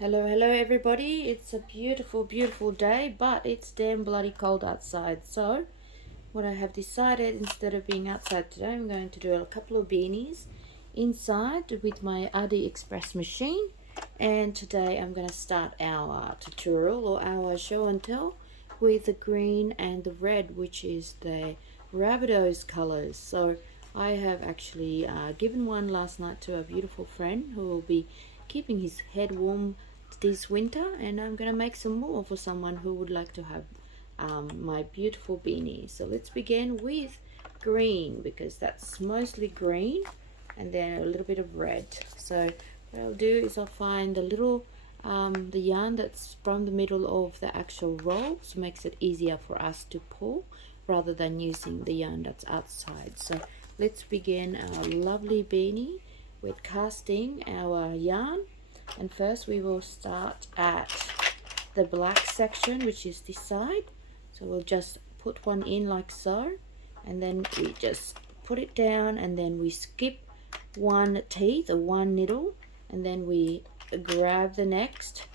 Hello everybody. It's a beautiful day, but it's damn bloody cold outside. So what I have decided, instead of being outside today, I'm going to do a couple of beanies inside with my Addi Express machine. And today I'm going to start our tutorial or our show and tell with the green and the red, which is the Rabbitohs colors. So I have actually given one last night to a beautiful friend who will be keeping his head warm this winter, and I'm gonna make some more for someone who would like to have my beautiful beanie. So let's begin with green, because that's mostly green, and then a little bit of red. So what I'll do is I'll find a little the yarn that's from the middle of the actual roll, so it makes it easier for us to pull rather than using the yarn that's outside. So let's begin our lovely beanie with casting our yarn. And first we will start at the black section, which is this side. So we'll just put one in like so, and then we just put it down, and then we skip one teeth or one needle, and then we grab the next,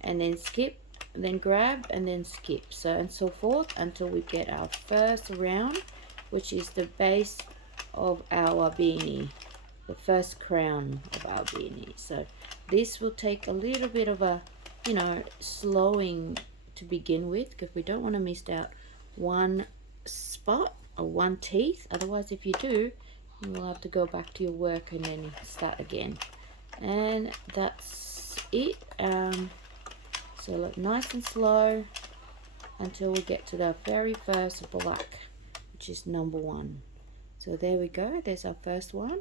and then skip, and then grab, and then skip, so and so forth until we get our first round, which is the base of our beanie, the first crown of our beanie. So this will take a little bit of a slowing to begin with, because we don't want to miss out one spot or one teeth. Otherwise, if you do, you will have to go back to your work and then start again. And that's it. So look nice and slow until we get to the very first black, which is number 1. So there we go, there's our first one.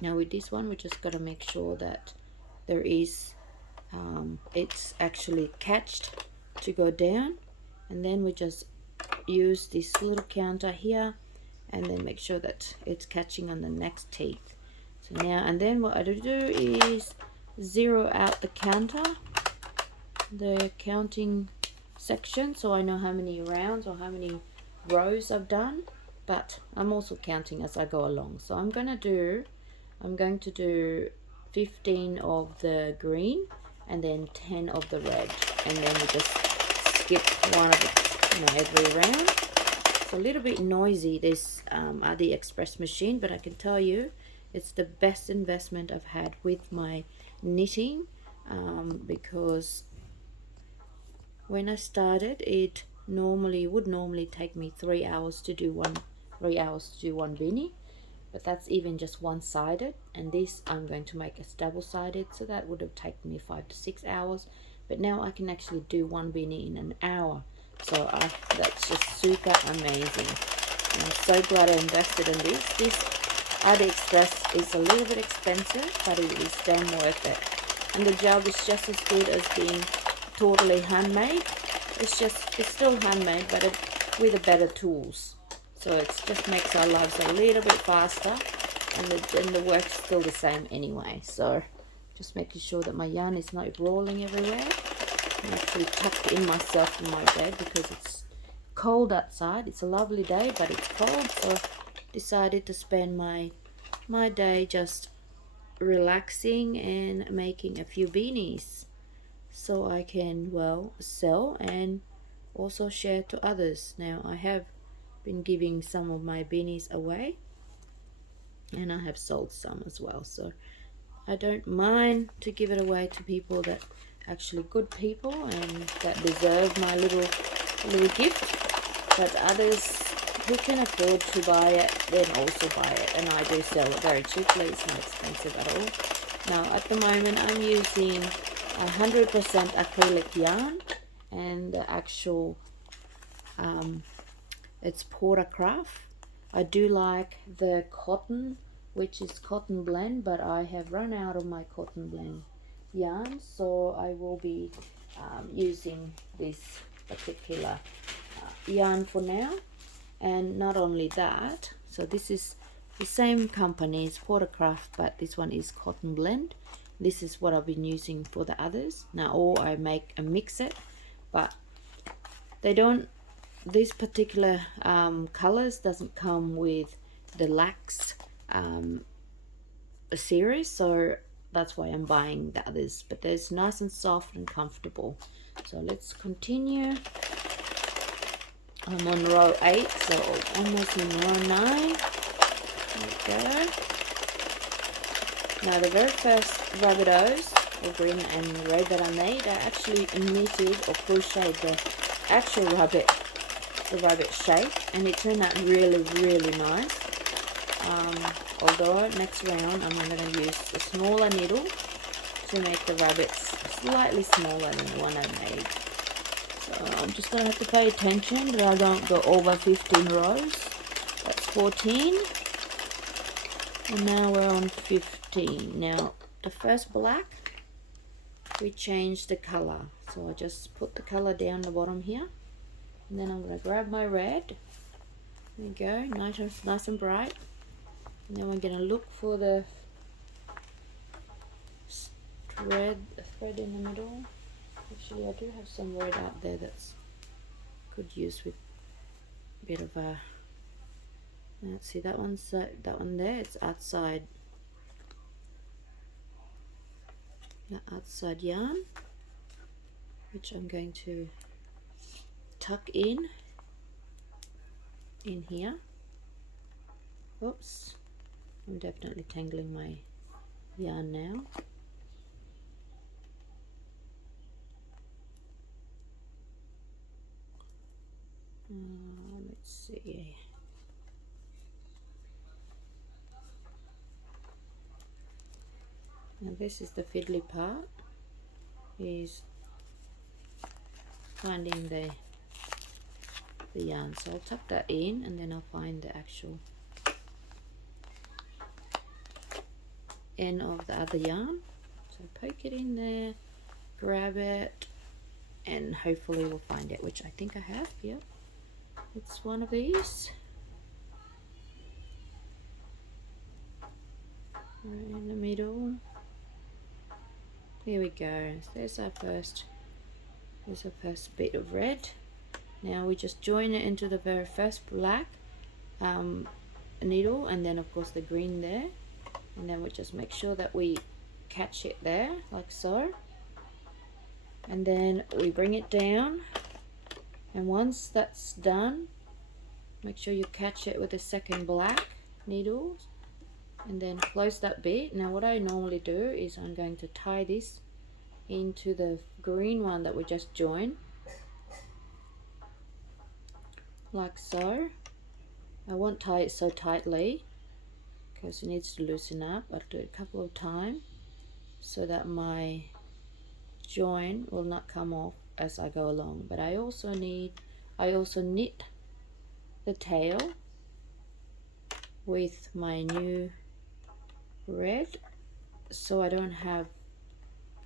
Now with this one, we just got to make sure that there is it's actually catched to go down, and then we just use this little counter here and then make sure that it's catching on the next teeth. So now, and then what I do is zero out the counting section, so I know how many rounds or how many rows I've done, but I'm also counting as I go along. So I'm going to do 15 of the green and then 10 of the red, and then we just skip one of it, every round. It's a little bit noisy, this Addi Express machine, but I can tell you it's the best investment I've had with my knitting, because when I started, it would normally take me 3 hours to do one beanie. But that's even just one-sided, and this I'm going to make as double-sided, so that would have taken me 5 to 6 hours. But now I can actually do one beanie in an hour, so that's just super amazing. I'm so glad I invested in this. This Addi Express is a little bit expensive, but it is damn worth it, and the job is just as good as being totally handmade. It's still handmade, but with better tools. So it just makes our lives a little bit faster, and the work's still the same anyway. So just making sure that my yarn is not rolling everywhere. I'm actually tucked in myself in my bed because it's cold outside. It's a lovely day, but it's cold, so decided to spend my day just relaxing and making a few beanies, so I can, well, sell and also share to others. Now I have been giving some of my beanies away, and I have sold some as well, so I don't mind to give it away to people that actually good people and that deserve my little gift. But others who can afford to buy it, then also buy it, and I do sell it very cheaply. It's not expensive at all. Now at the moment I'm using 100% acrylic yarn, and the actual it's Portercraft. I do like the cotton, which is cotton blend, but I have run out of my cotton blend yarn, so I will be using this particular yarn for now. And not only that, so this is the same company as Portercraft, but this one is cotton blend. This is what I've been using for the others now, or I make a mix it, but they don't, this particular colors doesn't come with the lax series, so that's why I'm buying the others, but it's nice and soft and comfortable. So let's continue. I'm on row 8, so almost in row 9. There we go. Now the very first Rabbitohs, or green and red, that I made, I actually knitted or crocheted the actual rabbit, the rabbit shape, and it turned out really, really nice. Although next round I'm going to use a smaller needle to make the rabbits slightly smaller than the one I made. So I'm just going to have to pay attention that I don't go over 15 rows. That's 14. And now we're on 15. Now the first black, we changed the color. So I just put the color down the bottom here. And then I'm going to grab my red. There we go, nice and bright. And then we're going to look for the thread in the middle. Actually, I do have some red out there that's could use with a bit of a. Let's see, that one there. It's outside. Yeah, outside yarn, which I'm going to tuck in here. Oops. I'm definitely tangling my yarn now. Let's see. Now this is the fiddly part, is finding the yarn. So I'll tuck that in and then I'll find the actual end of the other yarn. So poke it in there, grab it, and hopefully we'll find it, which I think I have. Yep, it's one of these right in the middle. Here we go. So there's our first bit of red. Now we just join it into the very first black needle, and then of course the green there, and then we just make sure that we catch it there like so, and then we bring it down, and once that's done, make sure you catch it with the second black needle and then close that bit. Now what I normally do is I'm going to tie this into the green one that we just joined, like so. I won't tie it so tightly because it needs to loosen up. I'll do it a couple of times so that my join will not come off as I go along. But I also knit the tail with my new red so I don't have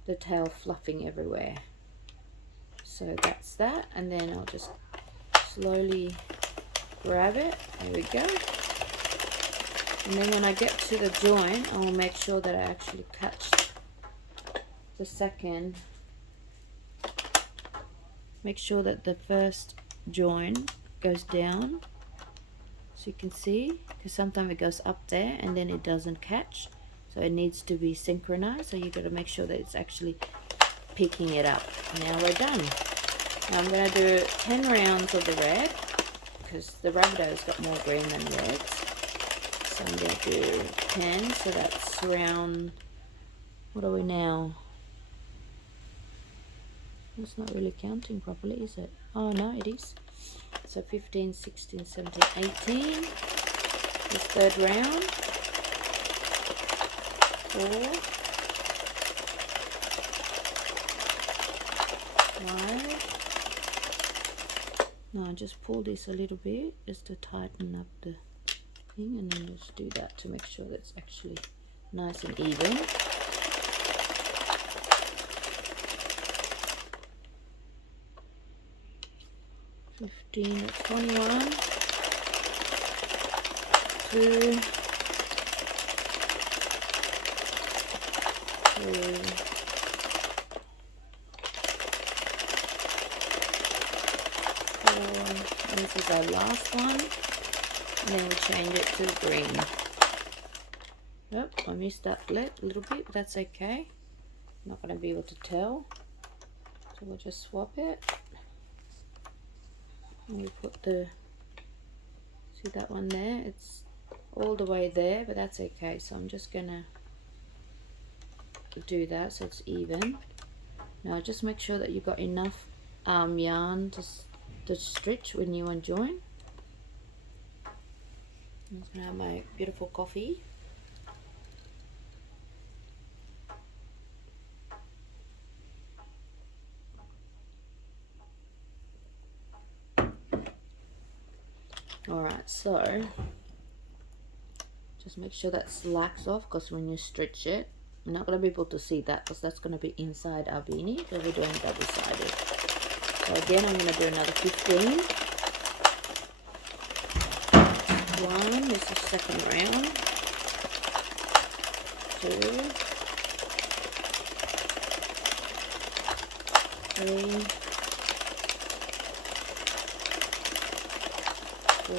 the tail fluffing everywhere. So that's that, and then I'll just slowly grab it. There we go. And then when I get to the join, I will make sure that I actually catch the second. Make sure that the first join goes down, so you can see, because sometimes it goes up there and then it doesn't catch, so it needs to be synchronized. So you got to make sure that it's actually picking it up. Now we're done. Now I'm going to do 10 rounds of the red because the Rabbitohs got more green than red. So I'm going to do 10, so that's round, what are we now? It's not really counting properly, is it? Oh no, it is. So 15, 16, 17, 18. This third round. 4. 5. Now just pull this a little bit just to tighten up the thing, and then just do that to make sure that's actually nice and even. Fifteen, 21, 2, 3, 4. This is our last one, and then we change it to green. Yep, I missed that a little bit, but that's okay. I'm not going to be able to tell. So we'll just swap it. And we put the, see that one there? It's all the way there, but that's okay. So I'm just going to do that so it's even. Now just make sure that you've got enough yarn to stitch when you join. I'm just going to have my beautiful coffee. Alright, so just make sure that slacks off, because when you stretch it, you're not going to be able to see that because that's going to be inside our beanie, so we're doing double-sided. So again, I'm going to do another 15. One, this is second round. 2, 3, 4,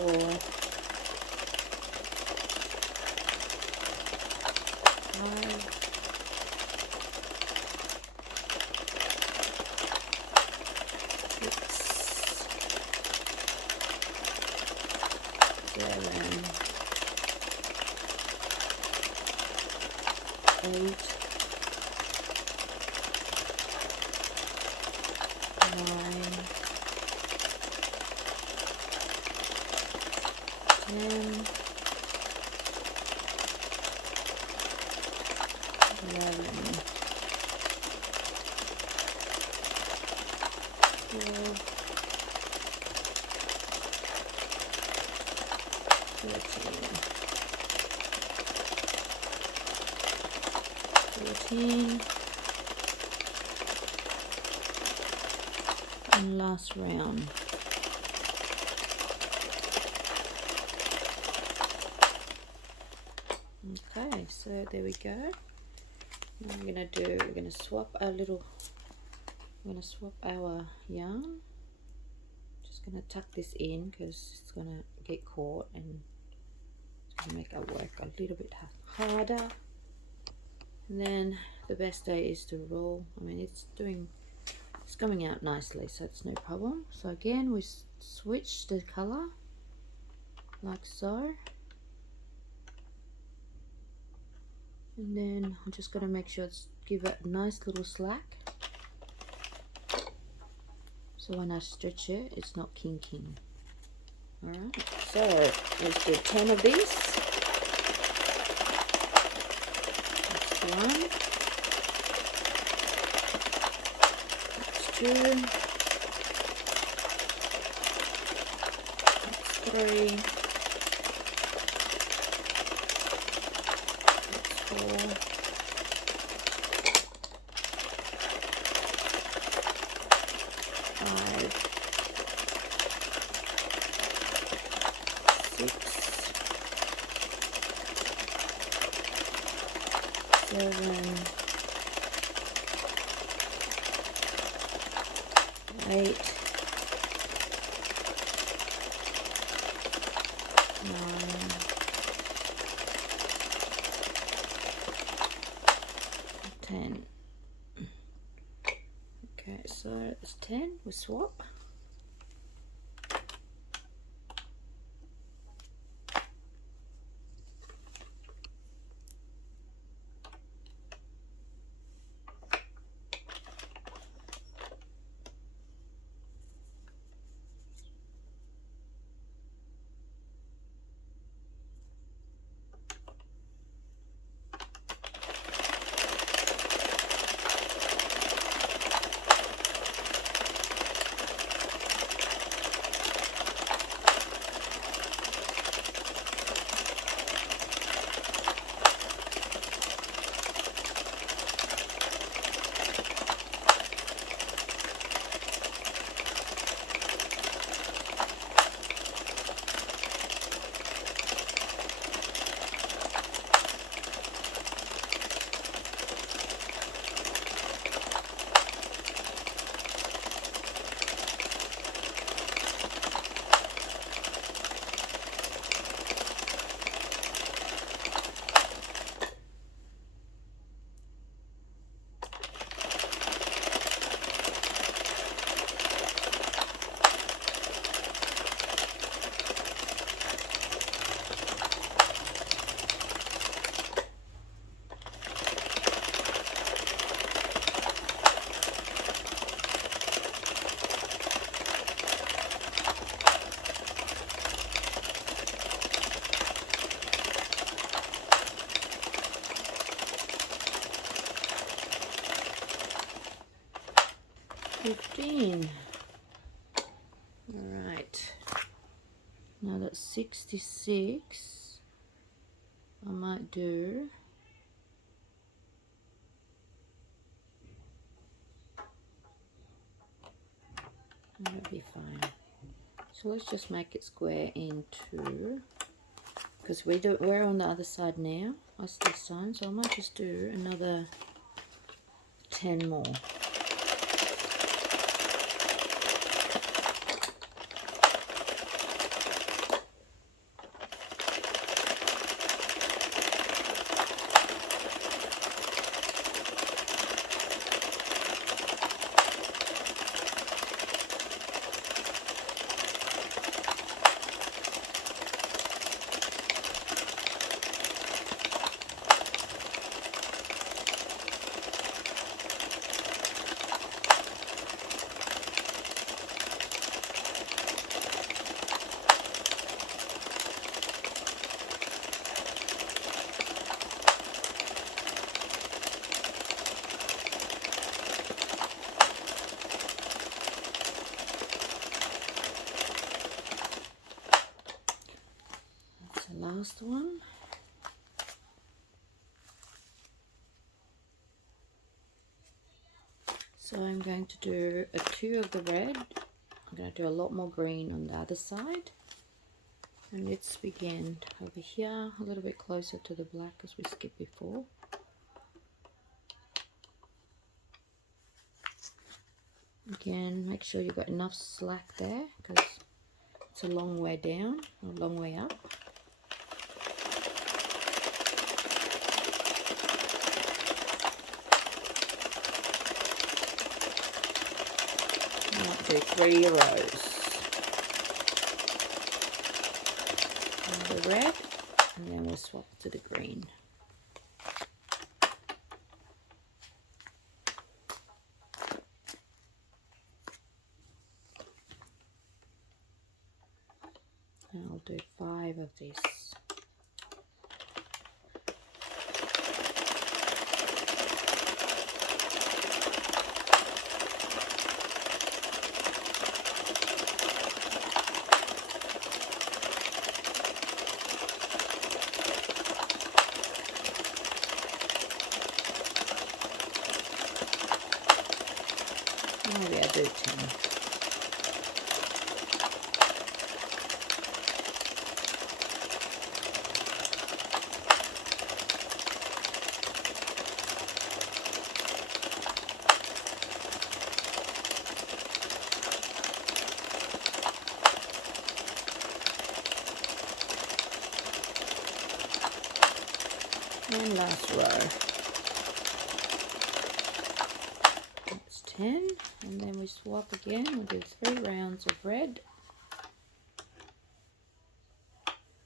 5, 6, 7, 8, 9, 10, 11, 12, 13, 14, and last round. Okay, so there we go. Now we're gonna swap our yarn. Just gonna tuck this in because it's gonna get caught and it's gonna make our work a little bit harder. And then the best day is to roll. I mean, it's coming out nicely, so it's no problem. So again, we switch the color like so. And then I'm just going to make sure give it a nice little slack, so when I stretch it, it's not kinking. Alright, so let's do 10 of these. That's 1. That's 2. That's 3. 4, 5, 6, 7, 8, 9, 10. Okay, so it's 10. We swap. 15. Alright, now that's 66. I might do that'll be fine. So let's just make it square in two, because we're on the other side now as this time, so I might just do another 10 more. Last one. So I'm going to do a 2 of the red. I'm going to do a lot more green on the other side. And let's begin over here, a little bit closer to the black as we skipped before. Again, make sure you've got enough slack there, because it's a long way down, or a long way up. Do 3 rows of the red, and then we'll swap to the green. And I'll do 5 of this. Maybe I'll do 10. And last row. That's 10. And then we swap again. We'll do 3 rounds of red.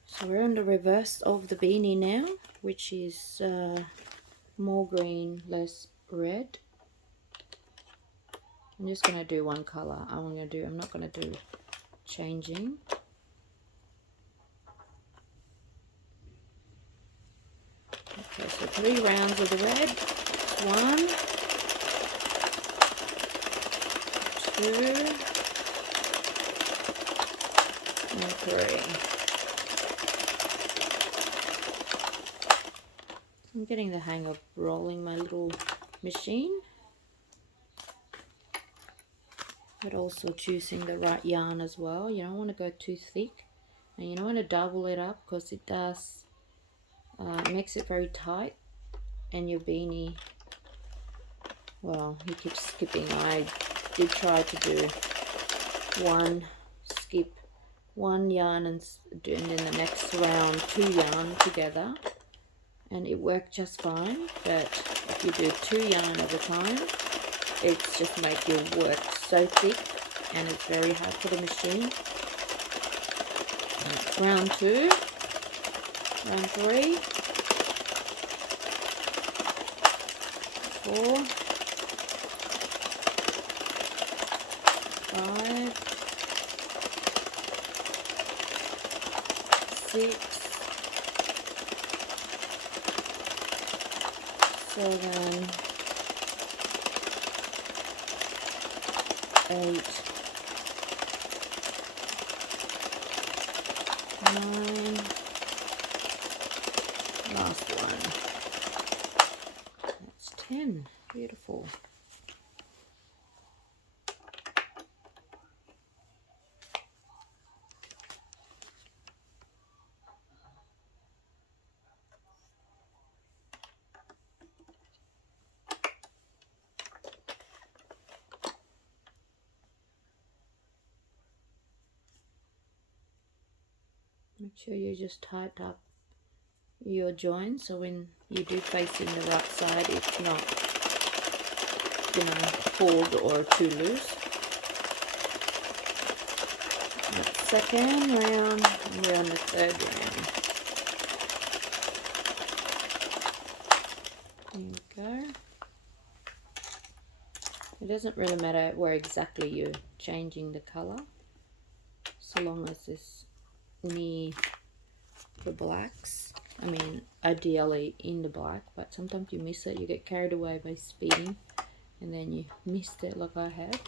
So we're on the reverse of the beanie now, which is more green, less red. I'm just going to do one color. I'm not going to do changing. Okay, so 3 rounds of the red. 1, 2, and 3. I'm getting the hang of rolling my little machine, but also choosing the right yarn as well. You don't want to go too thick, and you don't want to double it up, because it does makes it very tight, and your beanie, well, you keep skipping. I did try to do skip one yarn and then the next round 2 yarn together, and it worked just fine. But if you do 2 yarn at a time, it's just make your work so thick, and it's very hard for the machine. Round 2, round 3, 4, 5, 6, 7, 8, 9, last one, that's 10. Beautiful. Make sure you just tighten up your join so when you do facing the right side it's not, you know, pulled or too loose. That's second round, and we're on the third round. There we go. It doesn't really matter where exactly you're changing the colour, so long as it's near the blacks. I mean, ideally in the black, but sometimes you miss it. You get carried away by speeding and then you missed it like I have.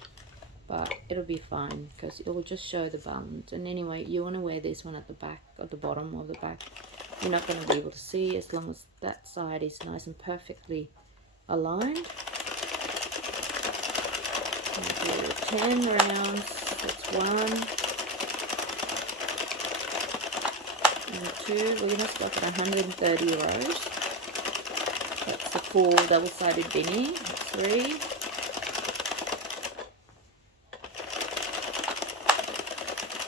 But it'll be fine because it will just show the balance. And anyway, you want to wear this one at the back, at the bottom of the back. You're not going to be able to see as long as that side is nice and perfectly aligned. We'll do 10 rounds. That's 1. And 2, we're going to stop at 130 rows. That's the full double-sided beanie. 3,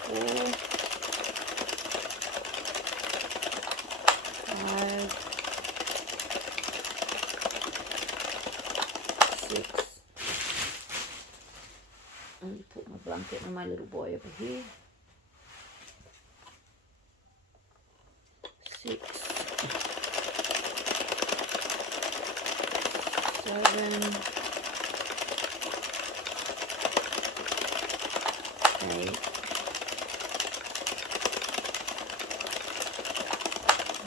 4, 5, 6. Let me put my blanket and my little boy over here. 6, 7, 8,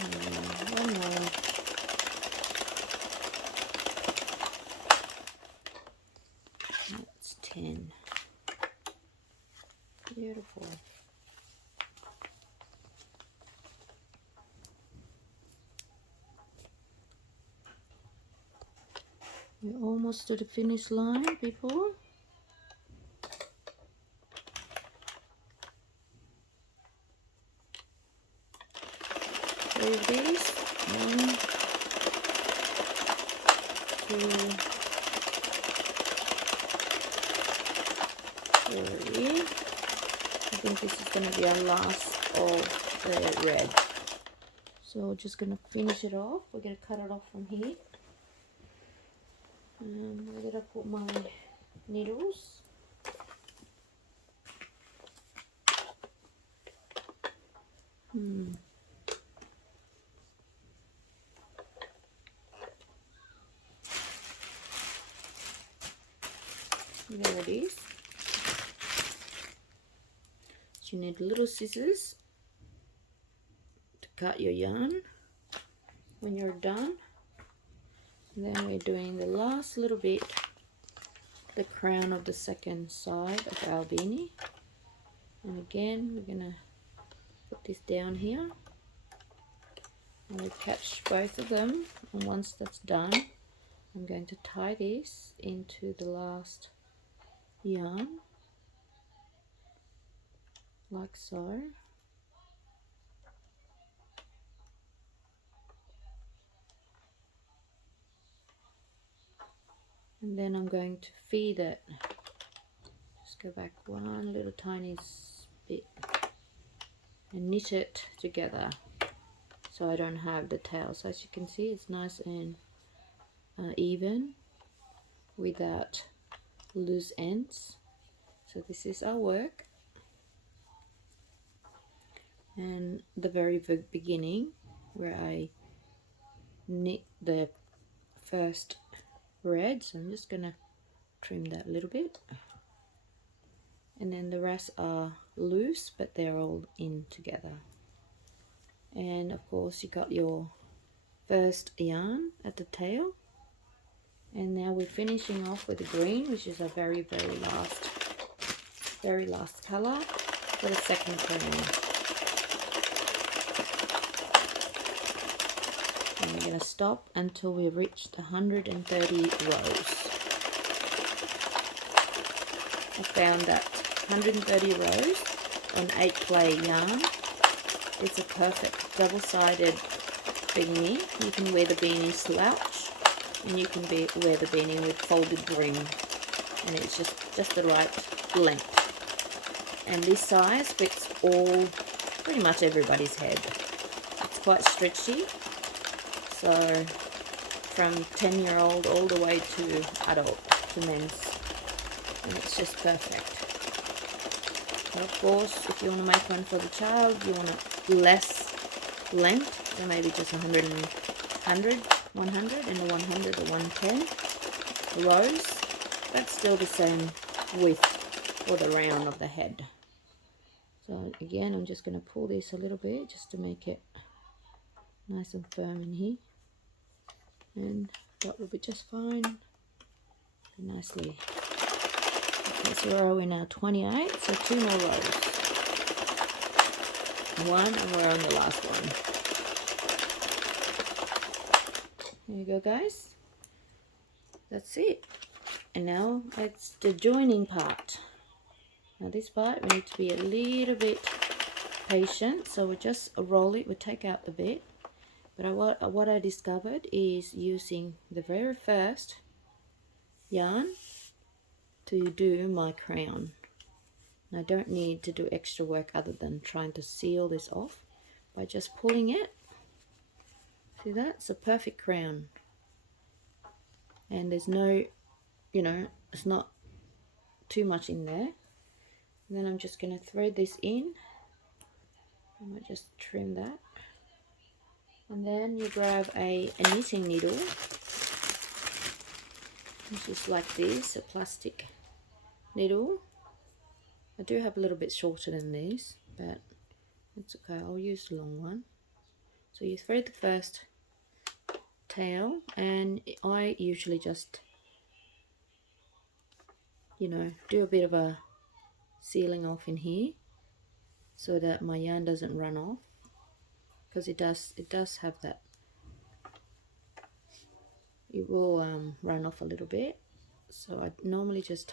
and 1 more. That's 10. Beautiful. We're almost to the finish line, people. Three of these. 1, 2, 3. I think this is going to be our last of the red. So we're just going to finish it off. We're going to cut it off from here. Where did I put my needles? There it is. So you need little scissors to cut your yarn when you're done. And then we're doing the last little bit, the crown of the second side of our beanie. And again, we're going to put this down here. And we catch both of them. And once that's done, I'm going to tie this into the last yarn, like so. And then I'm going to feed it. Just go back one little tiny bit and knit it together so I don't have the tail. So as you can see, it's nice and even without loose ends. So this is our work. And the very beginning where I knit the first red, so I'm just gonna trim that a little bit, and then the rest are loose but they're all in together. And of course you got your first yarn at the tail, and now we're finishing off with the green, which is our very last very last colour for the second crown. And we're going to stop until we've reached 130 rows. I found that 130 rows on 8 play yarn is a perfect double-sided beanie. You can wear the beanie slouch, and you can wear the beanie with folded brim, and it's just the right length. And this size fits pretty much everybody's head. It's quite stretchy, so from 10-year-old all the way to adult, to men's, and it's just perfect. But of course, if you want to make one for the child, you want a less length, so maybe just 100 and the 100 or 110 rows. That's still the same width for the round of the head. So again, I'm just going to pull this a little bit just to make it nice and firm in here, and that will be just fine. Nicely. Okay, so we're in our 28, so 2 more rows. 1, and we're on the last one. There you go, guys. That's it. And now it's the joining part. Now this part we need to be a little bit patient, so we just roll it, we take out the bit. But what I discovered is using the very first yarn to do my crown. And I don't need to do extra work other than trying to seal this off by just pulling it. See that? It's a perfect crown. And there's no, it's not too much in there. And then I'm just going to thread this in. I might just trim that. And then you grab a knitting needle, which is like this, a plastic needle. I do have a little bit shorter than these, but it's okay, I'll use the long one. So you thread the first tail, and I usually just, do a bit of a sealing off in here so that my yarn doesn't run off, because it does have that, it will run off a little bit. So I normally just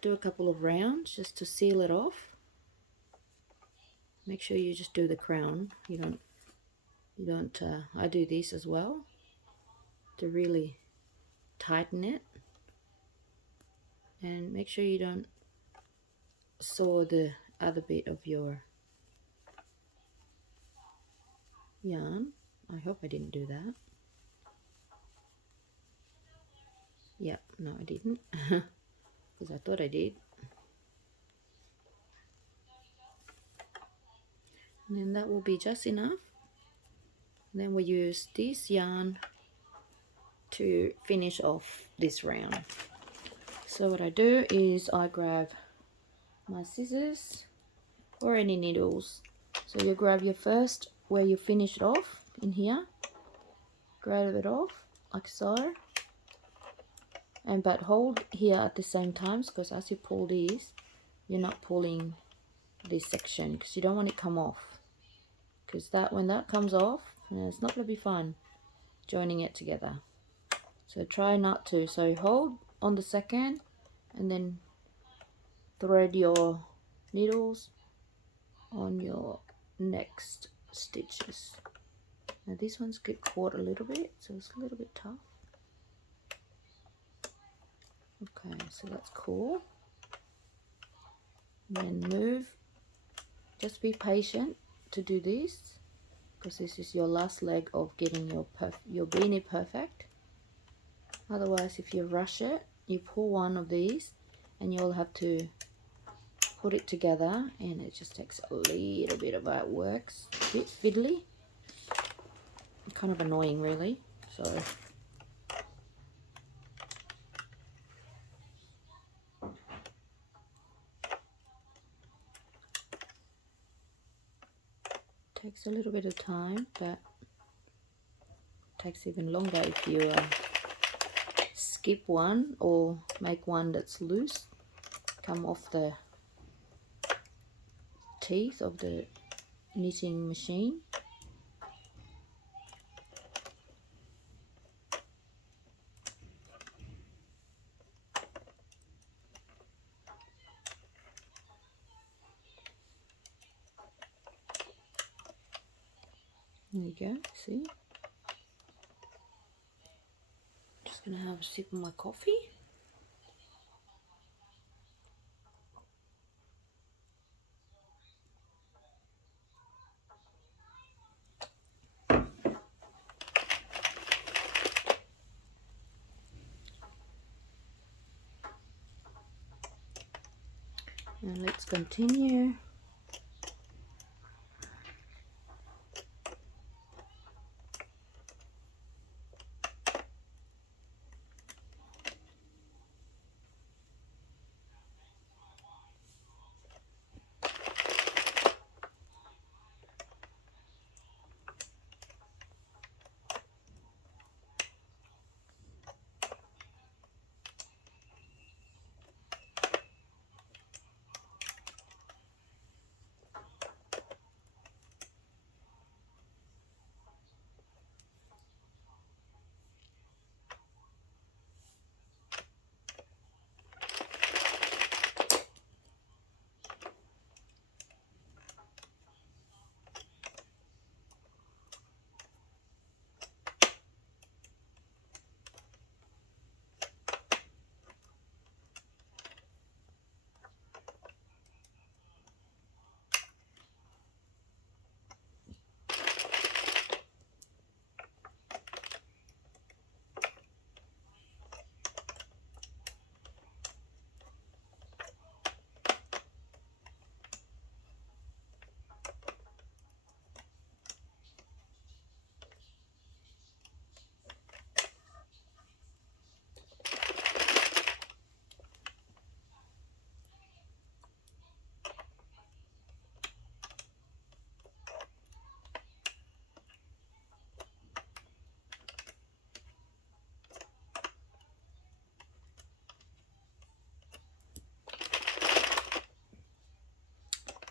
do a couple of rounds just to seal it off. Make sure you just do the crown, you don't I do this as well to really tighten it, and make sure you don't saw the other bit of your yarn. I hope I didn't do that. Yep, no I didn't, because I thought I did. And then that will be just enough. And then we use this yarn to finish off this round. So what I do is I grab my scissors or any needles. So you grab your first, where you finish it off in here, grab it off like so, but hold here at the same time, because as you pull these, you're not pulling this section, because you don't want it to come off, because when that comes off, it's not going to be fun joining it together. So try not to. So hold on the second, and then thread your needles on your next stitches. Now these ones get caught a little bit, so it's a little bit tough. Okay, so that's cool. And then move. Just be patient to do this, because this is your last leg of getting your beanie perfect. Otherwise, if you rush it, you pull one of these and you'll have to put it together, and it just takes a little bit of work. It's a bit fiddly, kind of annoying really. So takes a little bit of time, but takes even longer if you skip one or make one that's loose come off the teeth of the knitting machine. There we go, see? Just gonna have a sip of my coffee. And let's continue.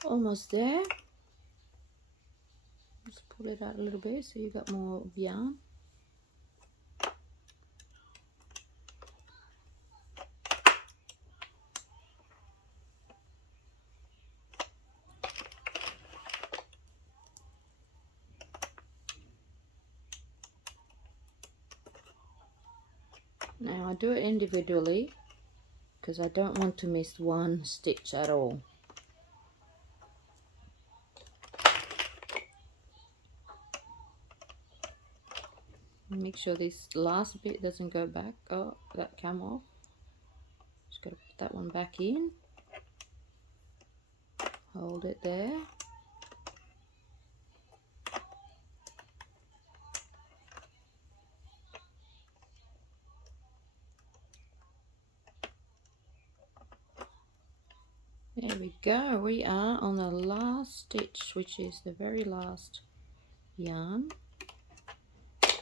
Almost there. Just pull it out a little bit so you got more yarn. Now I do it individually because I don't want to miss one stitch at all. Make sure this last bit doesn't go back. Oh, that came off. Just got to put that one back in. Hold it there. There we go. We are on the last stitch, which is the very last yarn.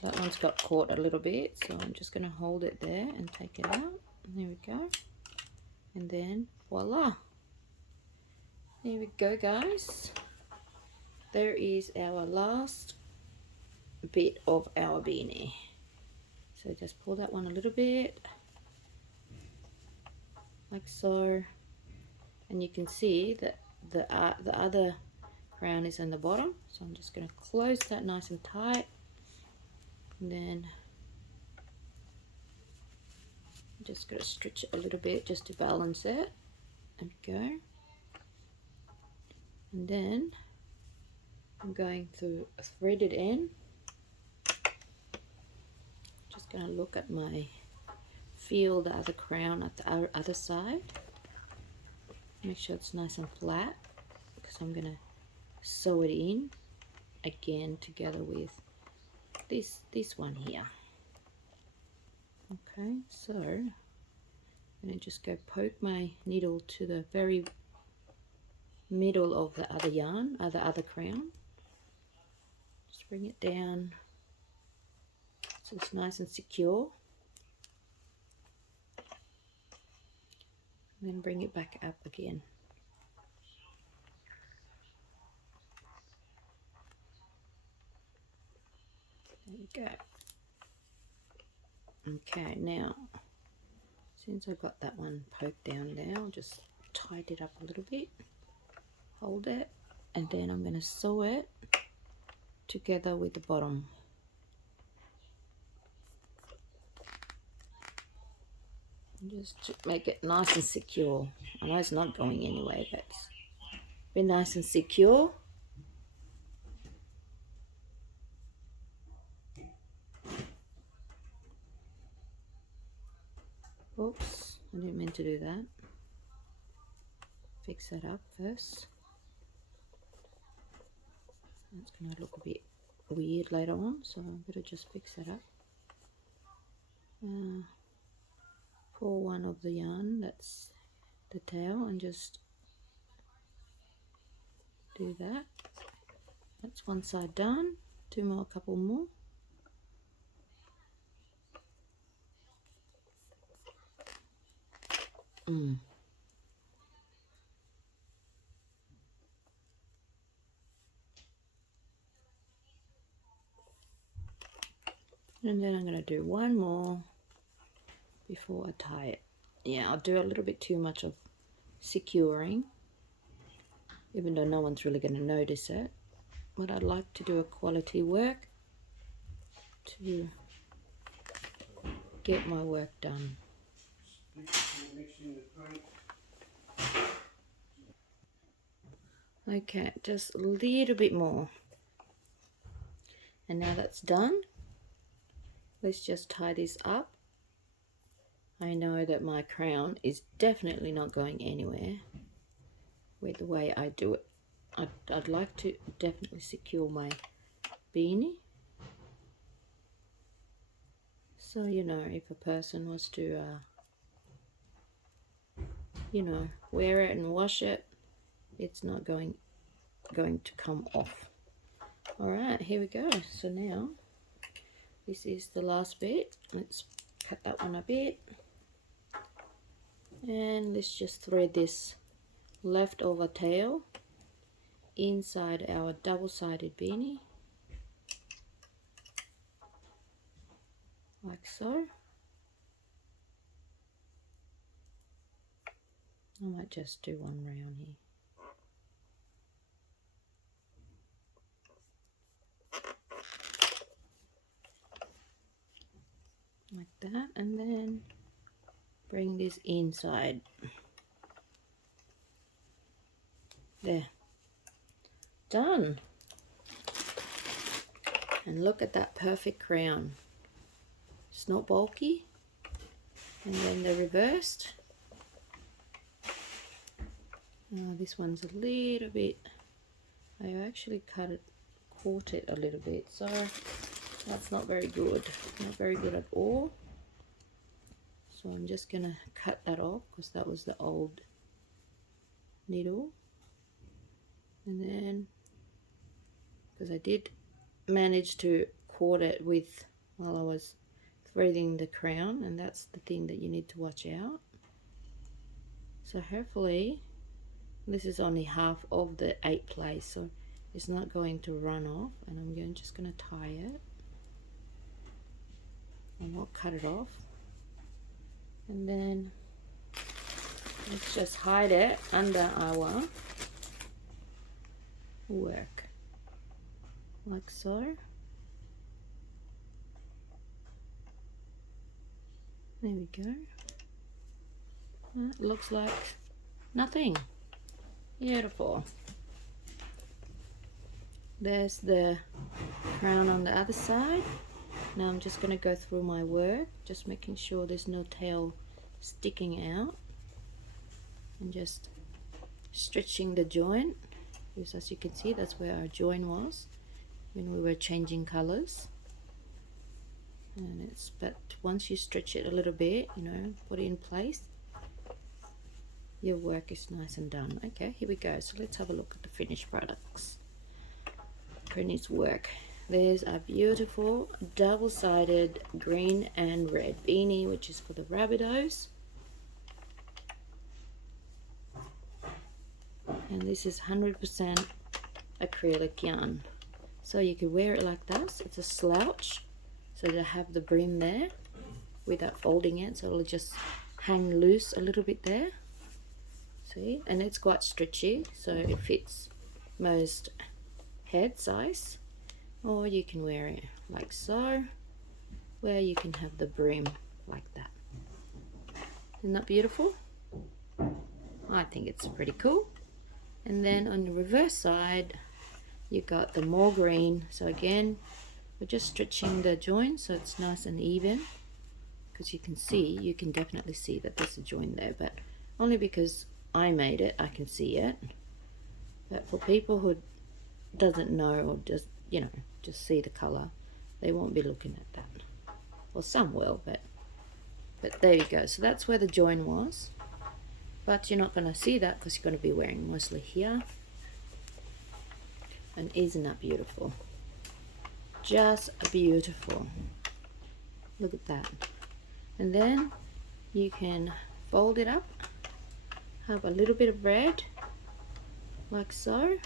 That one's got caught a little bit, so I'm just going to hold it there and take it out. There we go. And then voila. There we go, guys. There is our last bit of our beanie. So just pull that one a little bit, like so. And you can see that the other crown is in the bottom. So I'm just going to close that nice and tight. And then I'm just going to stretch it a little bit just to balance it. There we go. And then I'm going to thread it in. Just going to look at my, feel the other crown at the other side. Make sure it's nice and flat because I'm going to sew it in again together with this one here. Okay, so I'm going to just go poke my needle to the very middle of the other yarn, the other crown. Just bring it down so it's nice and secure. And then bring it back up again. go. Okay, now since I got that one poked down there, I'll just tighten it up a little bit, hold it, and then I'm going to sew it together with the bottom. Just to make it nice and secure. I know it's not going anywhere, but be nice and secure. Oops, I didn't mean to do that. Fix that up first. That's going to look a bit weird later on, so I'm going to just fix that up. Pull one of the yarn, that's the tail, and just do that. That's one side done. Two more, couple more. And then I'm going to do one more before I tie it. Yeah, I'll do a little bit too much of securing, even though no one's really going to notice it. But I'd like to do a quality work to get my work done. Okay, just a little bit more. And now that's done, let's just tie this up. I know that my crown is definitely not going anywhere with the way I do it. I'd like to definitely secure my beanie. So, you know, if a person was to, you know, wear it and wash it, it's not going to come off. All right, here we go. So now this is the last bit. Let's cut that one a bit. And let's just thread this leftover tail inside our double-sided beanie, like so. I might just do one round here. Like that, and then bring this inside. There. Done. And look at that perfect crown. It's not bulky. And then the reversed. This one's a little bit, I actually caught it a little bit, so that's not very good. Not very good at all. So I'm just gonna cut that off because that was the old needle. And then, because I did manage to caught it with while I was threading the crown, and that's the thing that you need to watch out. So hopefully this is only half of the 8 place, so it's not going to run off, and I'm just going to tie it. I won't cut it off. And then let's just hide it under our work, like so. There we go. It looks like nothing. Beautiful. There's the crown on the other side. Now I'm just going to go through my work, just making sure there's no tail sticking out, and just stretching the joint, because as you can see, that's where our joint was when we were changing colors. And but once you stretch it a little bit, you know, put it in place, your work is nice and done. Okay, here we go. So let's have a look at the finished products. Finished work. There's a beautiful double-sided green and red beanie, which is for the Rabbitohs. And this is 100% acrylic yarn. So you could wear it like this. It's a slouch. so to have the brim there without folding it, so it'll just hang loose a little bit there. See, and it's quite stretchy, so it fits most head size. Or you can wear it like so, where you can have the brim like that. Isn't that beautiful? I think it's pretty cool. And then on the reverse side, you got the more green. So again, we're just stretching the joint so it's nice and even, because you can definitely see that there's a joint there, but only because I made it I can see it. But for people who doesn't know, or just, you know, just see the color, they won't be looking at that. Well, some will, but there you go. So that's where the join was, but you're not going to see that because you're going to be wearing mostly here. And isn't that beautiful? Just beautiful. Look at that. And then you can fold it up, have a little bit of red like so,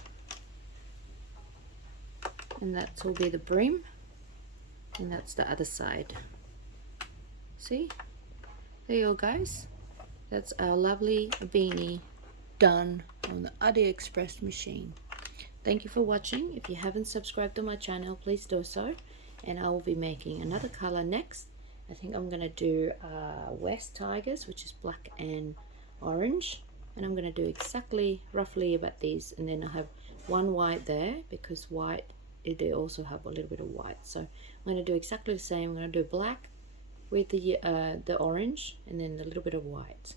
and that will be the brim, and that's the other side. See, there you go, guys. That's our lovely beanie done on the Addi Express machine. Thank you for watching. If you haven't subscribed to my channel, please do so, and I will be making another color next. I think I'm gonna do West Tigers, which is black and orange, and I'm gonna do exactly roughly about these, and then I have one white there because white, they also have a little bit of white. So I'm gonna do exactly the same. I'm gonna do black with the orange and then a little bit of white,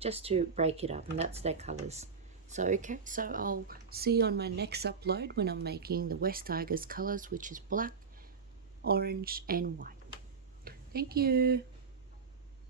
just to break it up, and that's their colors. So okay, so I'll see you on my next upload when I'm making the West Tigers colors, which is black, orange and white. Thank you.